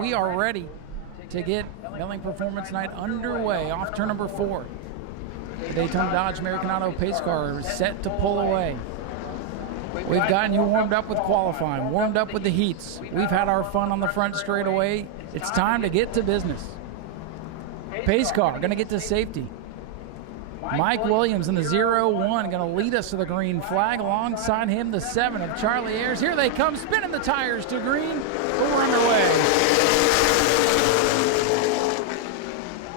We are ready to get milling performance night underway off turn number 4. The Daytona Dodge American Auto pace car is set to pull away. We've gotten you warmed up with qualifying, warmed up with the heats. We've had our fun on the front straightaway. It's time to get to business. Pace car going to get to safety. Mike Williams in the 0-1 going to lead us to the green flag. Alongside him, the 7 of Charlie Ayers. Here they come, spinning the tires to green. We're underway.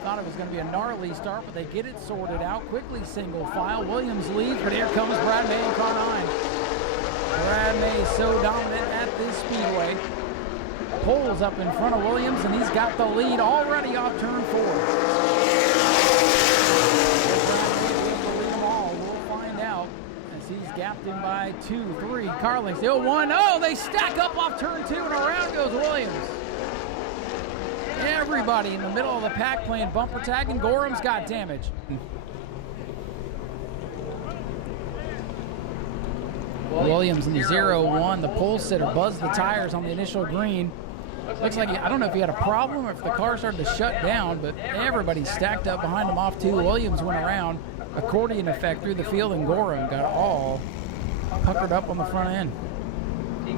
Thought it was going to be a gnarly start, but they get it sorted out. Quickly single file. Williams leads, but here comes Brad May in car 9. Brad May is so dominant at this speedway. Pulls up in front of Williams, and he's got the lead already off turn 4. He's gapped him by 2, 3. Carling still 1. Oh, they stack up off turn 2, and around goes Williams. Everybody in the middle of the pack playing bumper tag, and Gorham's got damage. Williams in the 0-1. The pole sitter buzzed the tires on the initial green. Looks like, I don't know if he had a problem or if the car started to shut down, but everybody stacked up behind him off 2. Williams went around. Accordion effect through the field, and Gorham got all puckered up on the front end.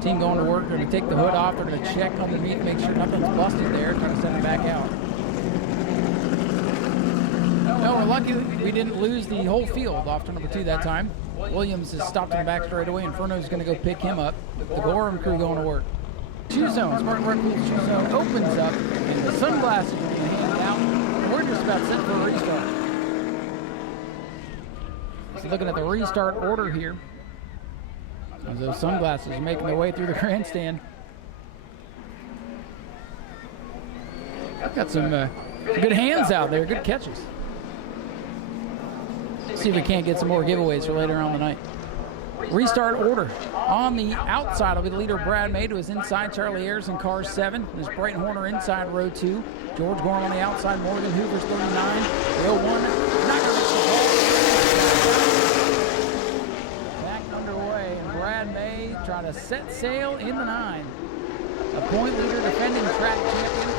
Team going to work. They're going to take the hood off. They're going to check underneath, make sure nothing's busted there, trying to send it back out. No, we're lucky we didn't lose the whole field off to number 2 that time. Williams has stopped in the back straight away. Inferno's going to go pick him up. The Gorham crew going to work. Shoe zone, Smart Work Shoe Zone opens up, and the sunglasses are being handed out. And we're just about set for a restart. So looking at the restart order here, as those sunglasses are making their way through the grandstand. I've got some good hands out there, good catches. See if we can't get some more giveaways for later on tonight. Restart order. On the outside will be the leader Brad May, to his inside Charlie Ayers in car 7. There's Brighton Horner inside row 2. George Gorham on the outside. Morgan Hoover's 39. Row 1. Not going to reach the ball. Back underway, and Brad May trying to set sail in the 9. A point leader, defending track champion.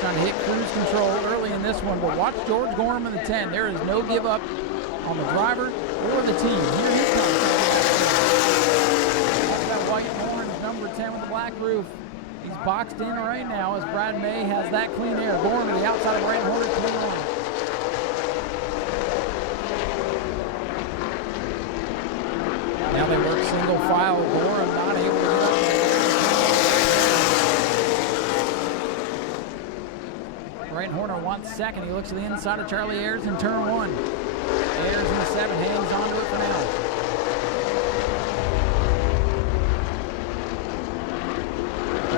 Trying to hit cruise control early in this one, but watch George Gorham in the 10. There is no give up on the driver or the team. Here he comes. That's that white orange number 10 with the black roof. He's boxed in right now as Brad May has that clean air. Gorham to the outside of Brighton Horner, 21. Now they work single file. Gorham not able to get up. Brighton Horner wants second. He looks to the inside of Charlie Ayers in turn 1. Ayers in the 7, hangs on to it for now.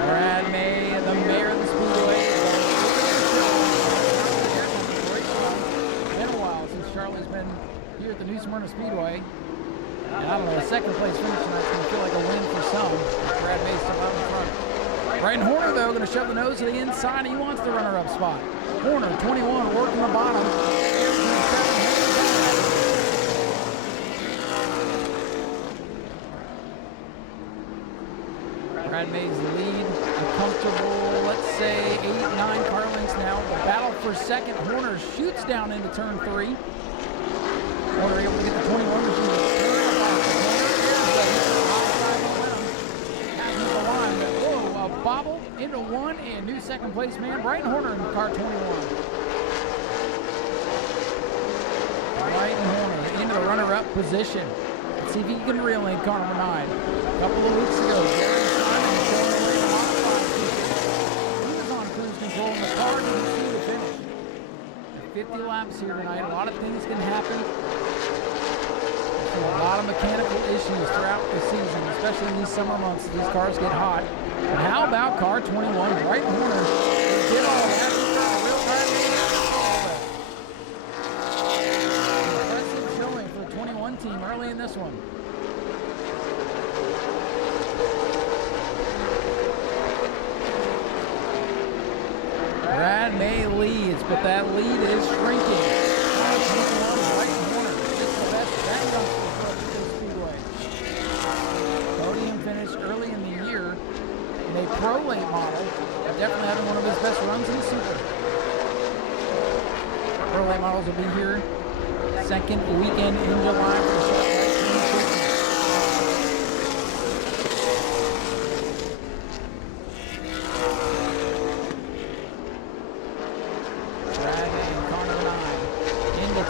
Brad May, the mayor of the Speedway. It's been a while since Charlie's been here at the new Smyrna Speedway. And I don't know, a second place finish tonight's going to feel like a win for some. Brad May still out in front. Brighton Horner, though, going to shove the nose to the inside. He wants the runner-up spot. Horner, 21, working the bottom. Brad May's lead, a comfortable, let's say, 8-9 car lengths now. The battle for second. Horner shoots down into turn 3. Horner able to get the 21 machine to turn up off the corner. The line, but whoa, a bobble into 1 and new second place man, Brighton Horner in car 21. Brighton Horner into the runner-up position. Let's see if he can reel in car number 9. A couple of weeks ago, he was on cruise control in the car to the finish. 50 laps here tonight. A lot of things can happen. A lot of mechanical issues throughout the season, especially in these summer months. These cars get hot. But how about car 21? Brighton Horner did all that. Impressive showing for the 21 team early in this one. Brad May leads, but that lead is shrinking. Brighton Horner is the best back youngster for the Speedway. Podium finish early in the year, and they pro late model. Definitely having one of his best runs in the Super. Pro late models will be here second weekend in July for the short race.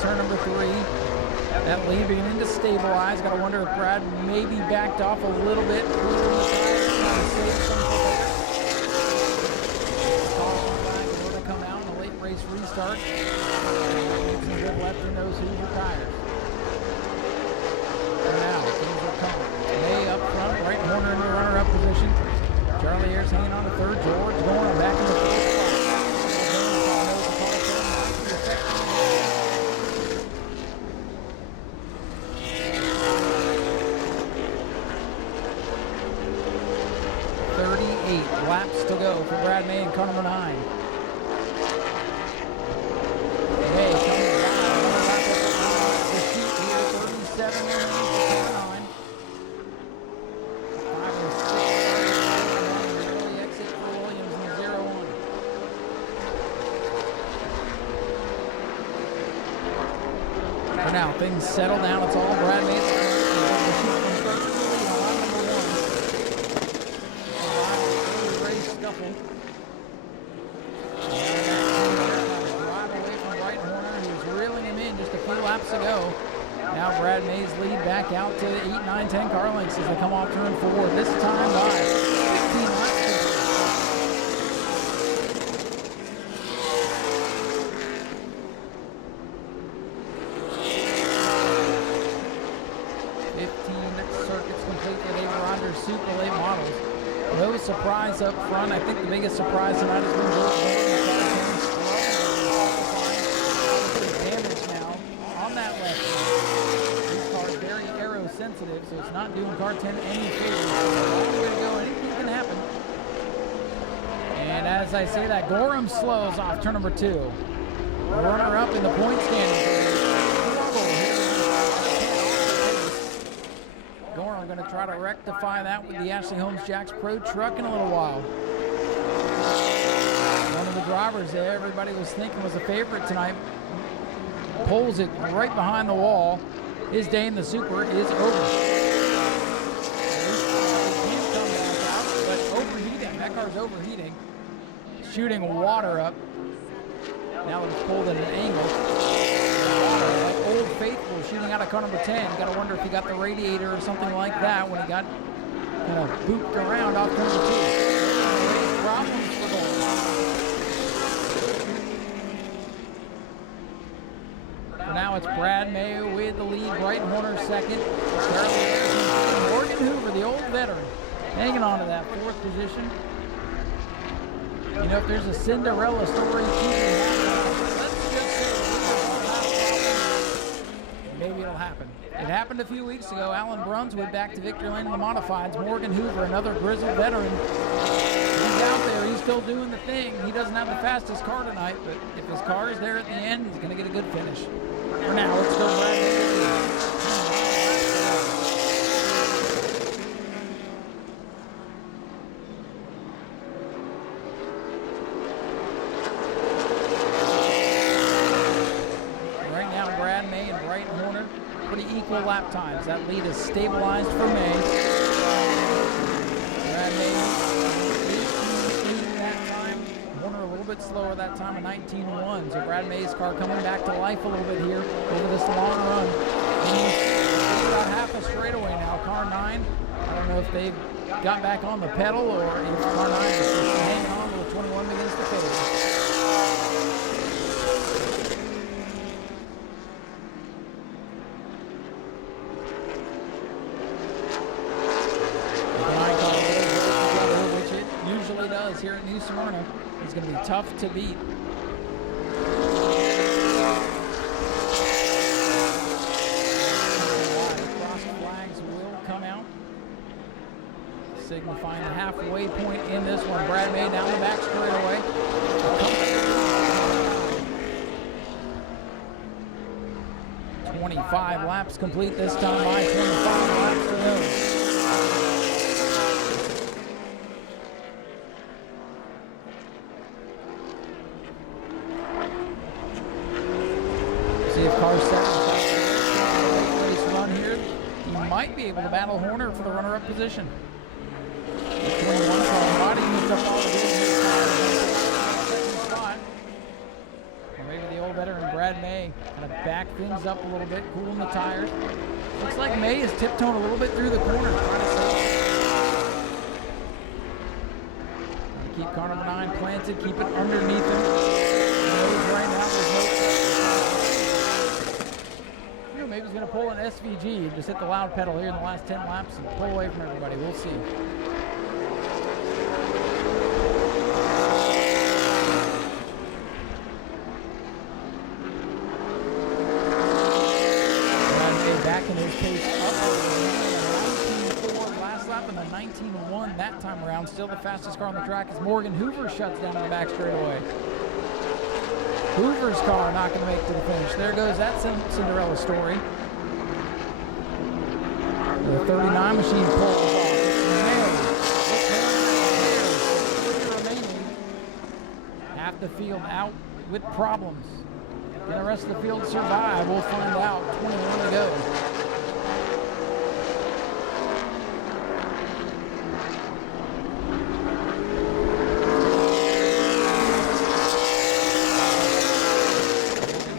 Turn number 3. That lead beginning to stabilize. Got to wonder if Brad maybe backed off a little bit. Trying to save some for later. Call to come out in a late race restart. Need some good left in those Hoosier tires. For now, things are coming. May up front, right corner in the runner-up position. Charlie Ayers hanging on to third. George going back in the fourth spot. Laps to go for Brad May in car number 9. May coming down. Another lap up the sheet here. 37 remains for car 9. 5 and 6 starting. Early exit for Williams in the 0-1. For now, things settle down. It's all Brad May. Ago. Now Brad May's lead back out to 8, 9, 10 car lengths as they come off turn 4. This time by 15 laps. 15 circuits complete for the Rogers Super Late models. No surprise up front. I think the biggest surprise tonight has been George sensitive, so it's not doing car 10 any favors. Anything can happen. And as I say that, Gorham slows off turn number 2. Runner up in the point standings. Gorham going to try to rectify that with the Ashley Holmes Jacks Pro truck in a little while. One of the drivers there everybody was thinking was a favorite tonight pulls it right behind the wall. His day in the Super is over. But overheating, that car's overheating. Shooting water up. Now it's pulled at an angle. Water, like Old Faithful shooting out of car number 10. You gotta wonder if he got the radiator or something like that when he got booped around off turn number 2. Problems for gold. Now it's Brad May with the lead, Brighton Horner second. Morgan Hoover, the old veteran, hanging on to that 4th position. You know, if there's a Cinderella story, let's just say maybe it'll happen. It happened a few weeks ago. Alan Brunswood back to victory lane in the modifieds. Morgan Hoover, another grizzled veteran. He's out there. He's still doing the thing. He doesn't have the fastest car tonight, but if his car is there at the end, he's going to get a good finish. For now, let's go Brad May. Right now, Brad May and Brighton Horner, pretty equal lap times. That lead is stabilized for May. Brad May, 18 that time. Horner a little bit slower that time, a 19.1. So Brad May's car coming back to life a little bit here over this long run. He's about half a straightaway now. Car 9, I don't know if they've got back on the pedal or if car 9 is just hanging on till 21 begins to fade. Here at New Smyrna is going to be tough to beat. Cross flags will come out, signifying the halfway point in this one. Brad May down the back straightaway. 25 laps complete this time by 25 laps to go. car 7. Race run here. He might be able to battle Horner for the runner-up position. The 21 car body moves up all the way to second spot. Or maybe the old veteran Brad May kind of back things up a little bit, cooling the tires. Looks like May is tiptoeing a little bit through the corner, trying to save. Keep car number 9 planted, keep it underneath him. Right now, there's no, maybe he's going to pull an SVG and just hit the loud pedal here in the last 10 laps and pull away from everybody. We'll see. Backing his pace up to 19.4 last lap and the 19.1 that time around. Still the fastest car on the track as Morgan Hoover shuts down on the back straightaway. Hoover's car not going to make it to the finish. There goes that Cinderella story. The 39 machine pulls off. Remaining. Half the field out with problems. Can the rest of the field survive? We'll find out. 21 to go.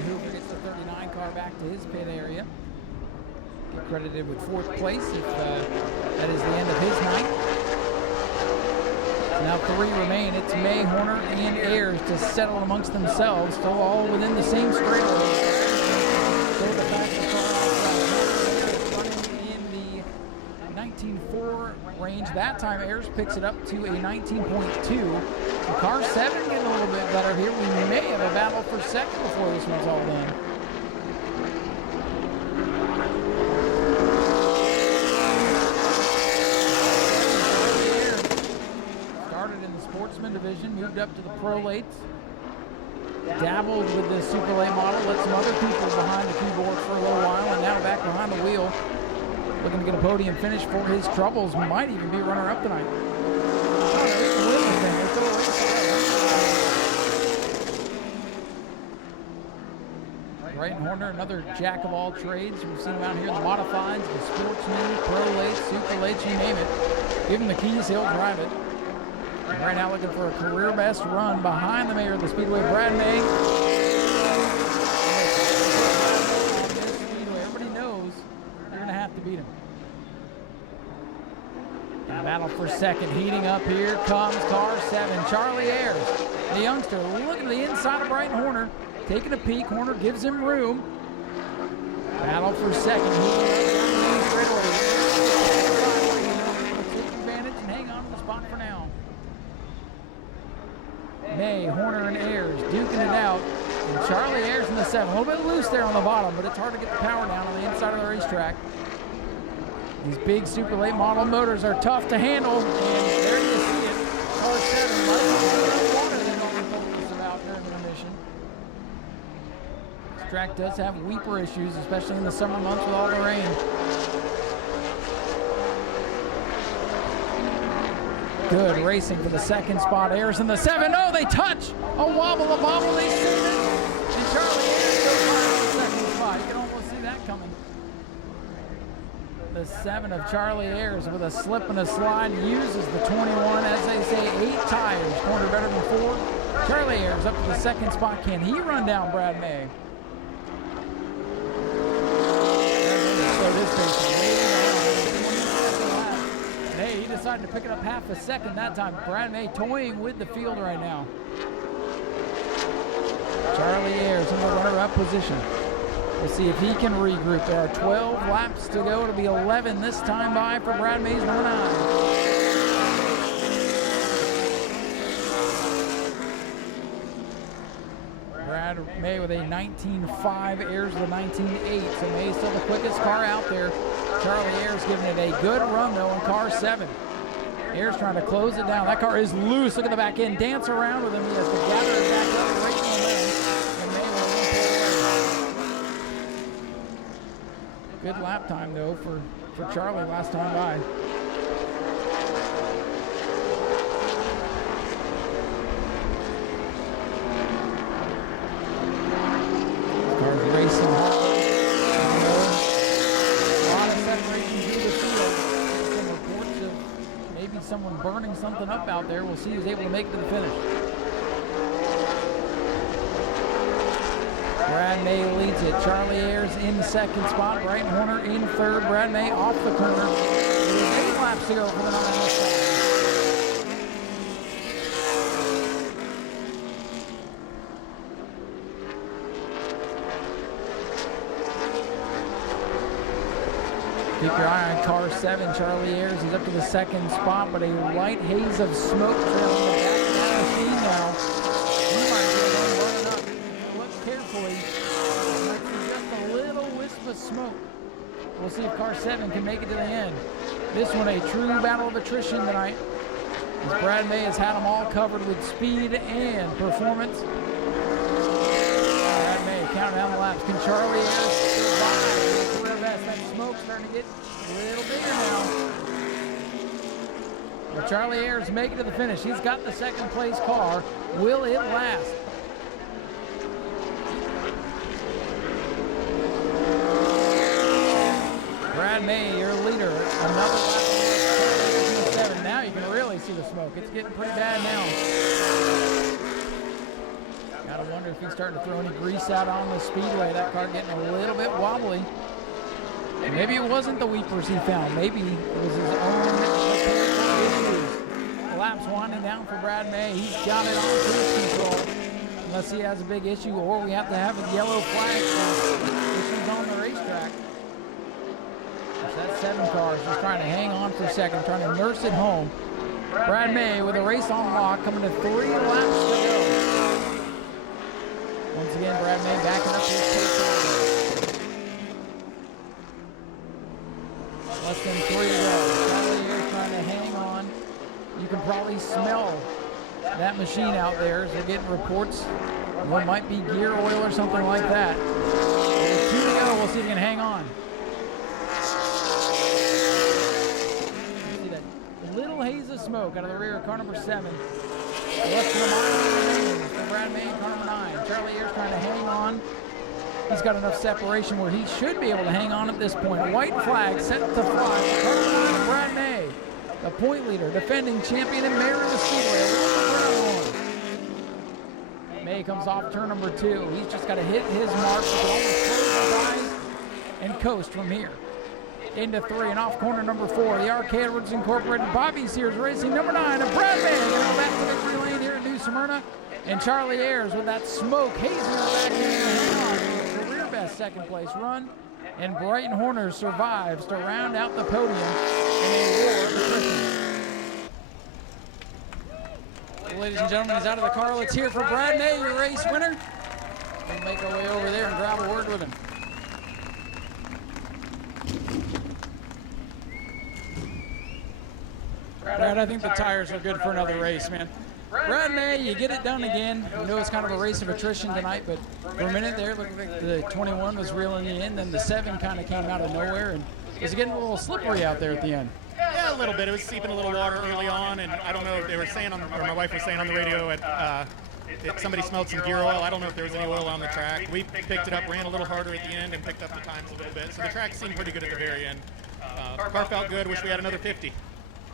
Hoover gets the 39 car back to his pit area. Get credited with 4th place if that is the end of his night. Now 3 remain. It's May, Horner, and Ayers to settle amongst themselves. Still all within the same straightaway. Still the fastest car running in the 19.4 range. That time Ayers picks it up to a 19.2. So car 7 getting a little bit better here. We may have a battle for second before this one's all done. Division, moved up to the prolates, dabbled with the super late model, let some other people behind the keyboard for a little while, and now back behind the wheel, looking to get a podium finish for his troubles. Might even be runner-up tonight. Brighton Horner, another jack of all trades. We've seen him out here in the modifieds, the sportsmen, prolates, super lates, you name it. Give him the keys, he'll drive it. Right now looking for a career best run behind the mayor of the Speedway, Brad May. Everybody knows they're going to have to beat him. And battle for second heating up. Here comes car 7, Charlie Ayers, the youngster, looking at the inside of Brighton Horner, taking a peek. Horner gives him room. Battle for second. Take advantage and hang on to the spot for now. May, Horner, and Ayers duking it out. And Charlie Ayers in the 7. A little bit loose there on the bottom, but it's hard to get the power down on the inside of the racetrack. These big super late model motors are tough to handle. And there you see it. Car 7 might be water than what we told us about during the intermission. This track does have weeper issues, especially in the summer months with all the rain. Good racing for the second spot. Ayers in the 7. Oh, they touch. A wobble, they save it. And Charlie Ayers goes by on the second spot. You can almost see that coming. The 7 of Charlie Ayers with a slip and a slide uses the 21, as they say, 8 tires. Corner better than 4. Charlie Ayers up to the second spot. Can he run down Brad May? He decided to pick it up half a second that time. Brad May toying with the field right now. Charlie Ayers in the runner-up position. We'll see if he can regroup. There are 12 laps to go. It'll be 11 this time by for Brad May's number 9. Brad May with a 19.5, Ayers with a 19.8. So May still the quickest car out there. Charlie Ayers giving it a good run though in car 7. Ayers trying to close it down. That car is loose. Look at the back end. Dance around with him. He has to gather it back up. Great momentum. And May will pull away. Good lap time though for Charlie last time by. Car's racing hard. burning something up out there. We'll see who's able to make it to the finish. Brad May leads it. Charlie Ayers in the second spot. Brighton Horner in third. Brad May off the corner. There's 8 laps to go for the Nau Sea. Keep your eye on car 7, Charlie Ayers. He's up to the second spot, but a light haze of smoke trailing the back of the machine now. He might be the one running up. Look carefully. Might be just a little wisp of smoke. We'll see if car 7 can make it to the end. This one a true battle of attrition tonight, as Brad May has had them all covered with speed and performance. Brad May counting down the laps. Can Charlie Ayers survive? That smoke's starting to get a little bigger now. But Charlie Ayers making it to the finish. He's got the second place car. Will it last? Brad May, your leader. Another lap of 7. Now you can really see the smoke. It's getting pretty bad now. Gotta wonder if he's starting to throw any grease out on the speedway. That car getting a little bit wobbly. Maybe it wasn't the weepers he found. Maybe it was his own issues. The lap's winding down for Brad May. He's got it on cruise control. Unless he has a big issue, or we have to have a yellow flag for issues on the racetrack. So that 7 car is just trying to hang on for a second, trying to nurse it home. Brad May with a race on lock, coming to 3 laps to go. Once again, Brad May backing up his pace. Less than 3 to go. Charlie Ayers trying to hang on. You can probably smell that machine out there as we're getting reports. What might be gear oil or something like that. There's 2 to go. We'll see if he can hang on. See that little haze of smoke out of the rear of car number 7. Less than a mile remaining for Brad May and car number 9. Charlie Ayers trying to hang on. He's got enough separation where he should be able to hang on at this point. White flag set to fly. Car number 9, Brad May, the point leader, defending champion in Smyrna Speedway. May comes off turn number 2. He's just got to hit his mark. He can almost close his eyes and coast from here. Into 3 and off corner number 4. The RK Edwards Incorporated Bobby Sears Racing number 9. And Brad May going to go back to victory lane here in New Smyrna. And Charlie Ayers with that smoke hazing her back in. Best second place run, and Brighton Horner survives to round out the podium in a war of attrition. Ladies and gentlemen, he's out of the car. Let's hear for Brad May, your race winner. We'll make our way over there and grab a word with him. Brad, I think the tires are good for another race, man. Brad May, you get it done again. I know it's kind of a race of attrition tonight, but for a minute there, looked like the 21 was reeling you in. Then the 7 kind of came out of nowhere, and it was getting a little slippery out there at the end. Yeah, a little bit. It was seeping a little water early on, and I don't know if they were saying, or my wife was saying on the radio, that somebody smelled some gear oil. I don't know if there was any oil on the track. We picked it up, ran a little harder at the end, and picked up the times a little bit. So the track seemed pretty good at the very end. Car felt good. Wish we had another 50.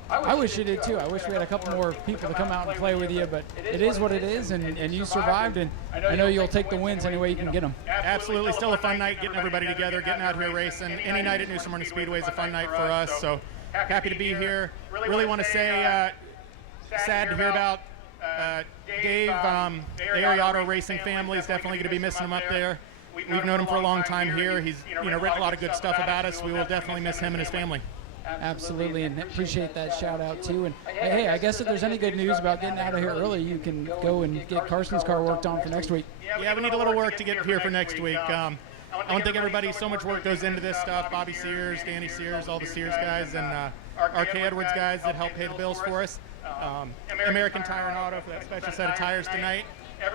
I wish you did too. I wish we had a couple more people to come out and play with you, but it is what it is, and you survived, and I know you'll take the wins any way you can get them. Absolutely. Still a fun night, getting everybody together, getting out here racing. Any night at New Smyrna Speedway is a fun night for us, so happy to be here. Really want to say sad to hear about Dave. The Area Auto Racing family is definitely going to be missing him up there. We've known him for a long time here. He's written a lot of good stuff about us. We will definitely miss him and his family. Absolutely, and appreciate that shout out too. And hey, I guess if there's any good news about getting out of here early, you can go and get Carson's car worked on for next week. Yeah, we need a little work to get here for next week. I want to thank everybody. So much work goes into this stuff. Bobby Sears, Danny Sears, all the Sears guys, and RK Edwards guys that help pay the bills for us. American Tire and Auto for that special set of tires tonight.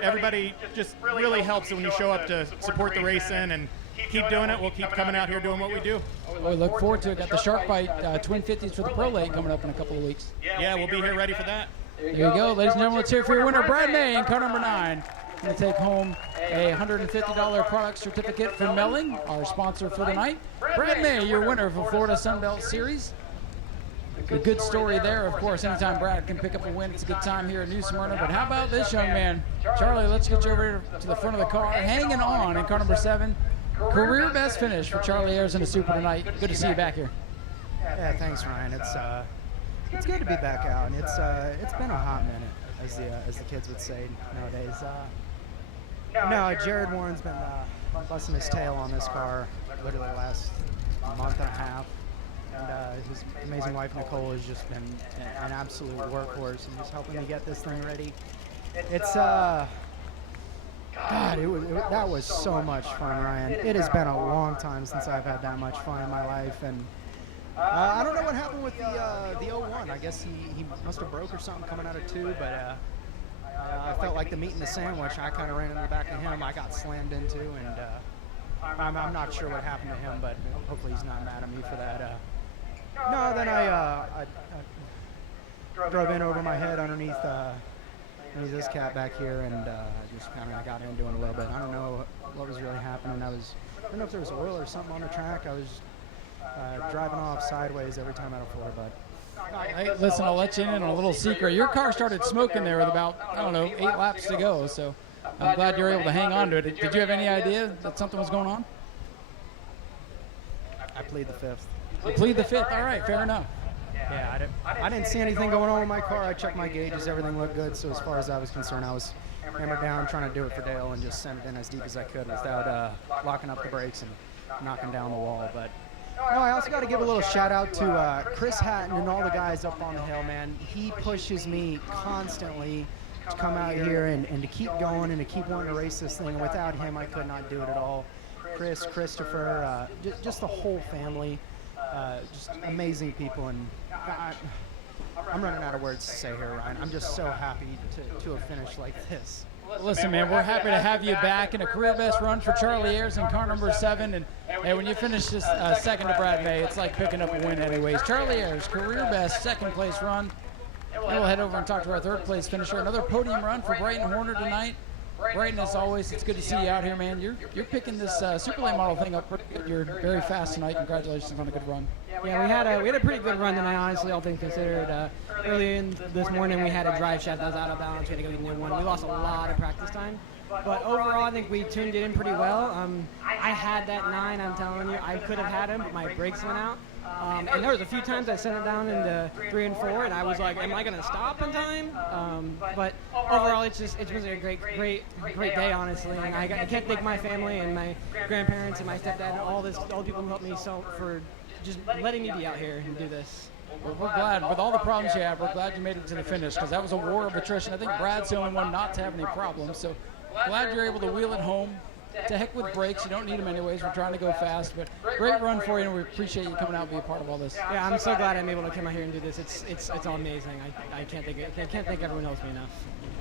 Everybody just really helps when you show up to support the racing, and keep doing it. We'll keep coming out here doing what we do. We look forward to it. Got the Shark Bite Twin 50s for the Pro Late coming up in a couple of weeks. Yeah, we'll be here ready for that. There you go, ladies and gentlemen. Let's hear for your winner, Brad May, in car number 9. Going to take home a $150 product certificate from Melling, our sponsor for the night. Brad May, your winner of the Florida Sunbelt Series. a good story there. Of course, anytime Brad can pick up a win, it's a good time here at New Smyrna. But how about this young man? Charlie, let's get you over to the front of the car, hanging on in car number 7. Career best finish for Charlie Ayers in the Super tonight. Good to see you back here. Yeah, thanks, Ryan. It's good to be back out, and it's been a hot minute, as the kids would say nowadays. No, Jared Warren's been busting his tail on this car literally the last month and a half, and his amazing wife Nicole has just been an absolute workhorse and just helping me get this thing ready. It's God, that was so much fun, Ryan. It has been a long time since I've had that much fun in my life, and I don't know what happened with the 01. I guess he must have broke or something coming out of 2, but I felt like the meat and the sandwich. I kind of ran into the back of him. I got slammed into, and I'm not sure what happened to him, but hopefully he's not mad at me for that. No, then I drove in over my head underneath this cat back here, and just kind of got into him a little bit. I don't know what was really happening. I don't know if there was oil or something on the track. I was driving off sideways every time out of 4, but. Hey, listen, I'll let you in on a little secret. Your car started smoking there with about, 8 laps to go, so I'm glad you were able to hang on to it. Did you have any idea that something was going on? I plead the 5th. You plead the 5th, all right, fair enough. Yeah, I didn't see anything going on with my car. I checked my gauges, everything looked good, so as far as I was concerned, I was hammered down trying to do it for Dale and just send it in as deep as I could without locking up the brakes and knocking down the wall, but. No, I also got to give a little shout out to Chris Hatton and all the guys up on the hill, man. He pushes me constantly to come out here and to keep going and to keep wanting to race this thing. And without him, I could not do it at all. Chris, Christopher, just the whole family, just amazing people. And I'm running out of words to say here, Ryan. I'm just so happy to have finished like this. Listen, man, we're happy to have you back in a career best run for Charlie Ayers in car number 7. And hey, when you finish this second to Brad May, it's like picking up a win anyways. Charlie Ayers, career best second place run. And we'll head over and talk to our third place finisher. Another podium run for Brighton Horner tonight. Brighton, as always, it's good to see you out here, man. You're picking this Super Late model thing up pretty good. You're very fast tonight. Congratulations on a good run. Yeah, we had a pretty good run tonight, honestly, all things considered. Early in this morning, we had a drive shaft that was out of balance. We had to go get a new one. We lost a lot of practice time. But overall, I think we tuned it in pretty well. I had that 9, I'm telling you. I could have had him, but my brakes went out. And there was a few times I sent it down into 3 and 4, and I was like, am I going to stop in time? But overall, it's been a great day, honestly. And I can't thank my family and my grandparents and my stepdad and all the people who helped me so for just letting me be out here and do this. Well, we're glad. With all the problems you have, we're glad you made it to the finish, because that was a war of attrition. I think Brad's the only one not to have any problems. So glad you're able to wheel it home. To heck with brakes. You don't need them anyways. We're trying to go fast, but great run for you, and we appreciate you coming out and being a part of all this. Yeah, I'm so glad I'm able to come out here and do this. It's amazing. I can't thank everyone else enough.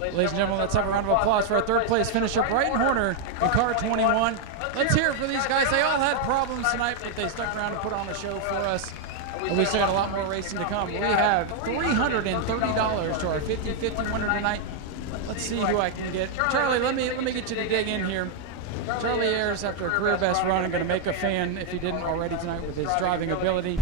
Ladies and gentlemen, let's have a round of applause for our third place finisher, Brighton Horner, in car 21. Let's hear it for these guys. They all had problems tonight, but they stuck around and put on a show for us. And we still got a lot more racing to come. We have $330 to our 50-50 winner tonight. Let's see who I can get. Charlie, let me get you to dig in here. Charlie Ayers, after a career best run, I'm going to make a fan, if he didn't already tonight, with his driving ability.